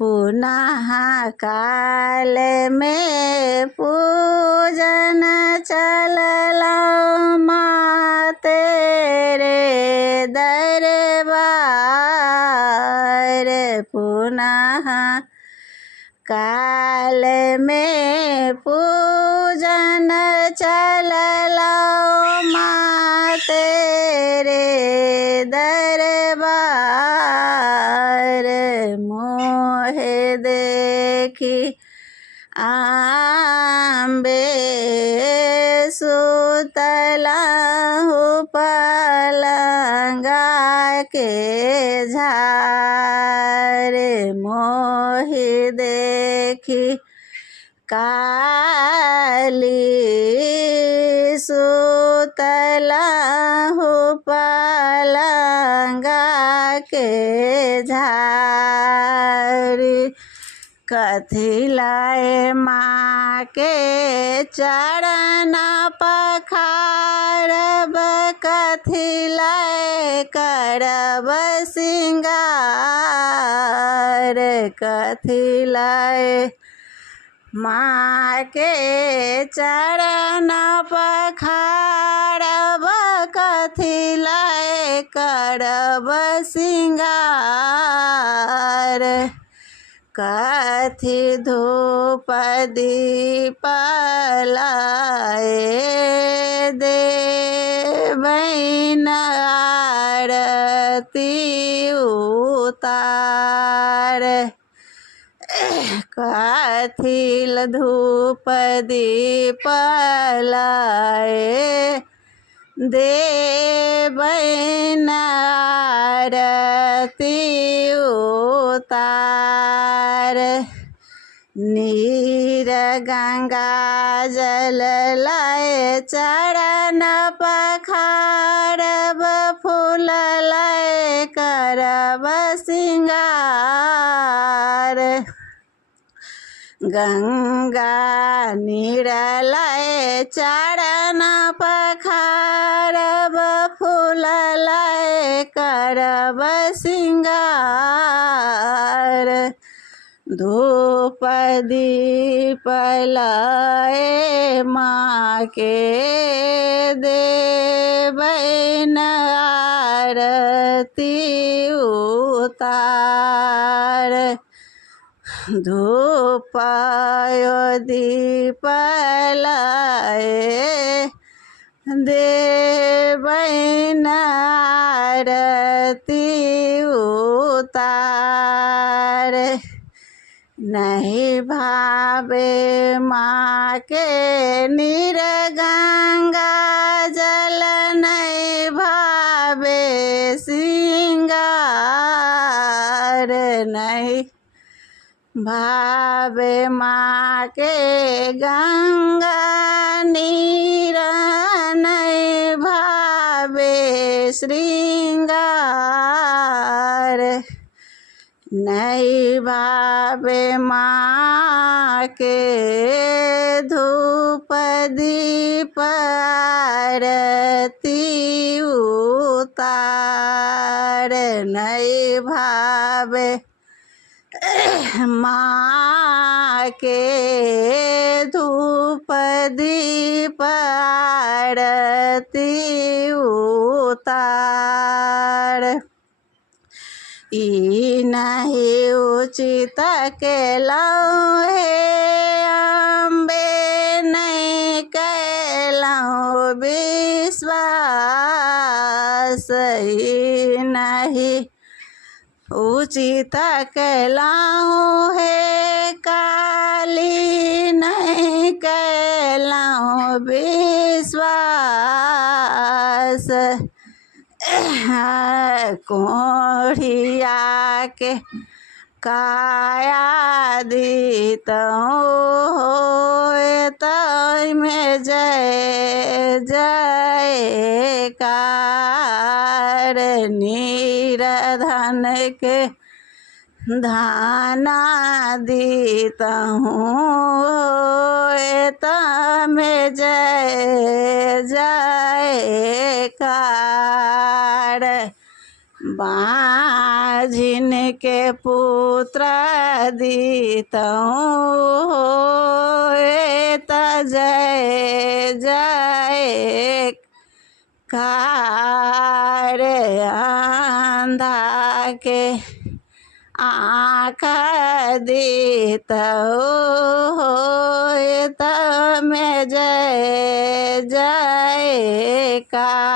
पुनः काल में पूजन चललौ माँ तेरे दरबार। पुनः काल में पूजन चललौ माँ तेरे दरबार। मोहे देखी आंबे सुतलहु पलंगा के झारे। मोहि देखी काली सुतलहु पलंगा के झारी। कथी लाए माँ के चरण पखारब, कथी लाए करब सिंगार। कथी लाए माँ के चरण पखारब, कथी लाए करब सिंगार। कथी धूप दीप लाए देबैन आरती उतार। कथी धूप दीप लाए देबैन आरती उतार। नीर गंगा जल लाए चरण पखारब, फूल लाए करब सिंगार। गंगा नीर लाए चरण पखारब, फूल लाए करब सिंगार। धूप दीप लाए माँ के देबैन आरती उतार। धूप दीप लाए देबैन आरती उतार। नहीं भावे माँ के नीर गंगा जल, नहीं भावे सिंगार। नहीं भावे माँ के गंगा नीर, नहीं भावे श्रृंगार। नहीं भावे माँ के धूप दीप आरती उतार। नहीं भावे माँ के धूप दीप आरती उतार। ई नहीं उचित केलहुँ हे अम्बे, नहीं केलहुँ विश्वास। ई नहीं उचित केलहुँ हे काली, नहीं केलहुँ विश्वास। कोढ़िया के काया दीतहु होए तइमे जय जयकार। नीरधन के धाना दीतहु होए तइमे जय जयकार। बाझिन के पुत्र दीतहूँ होए त जय जय कार। अंधा के आँख दीतहूँ होए त में जय जय कार।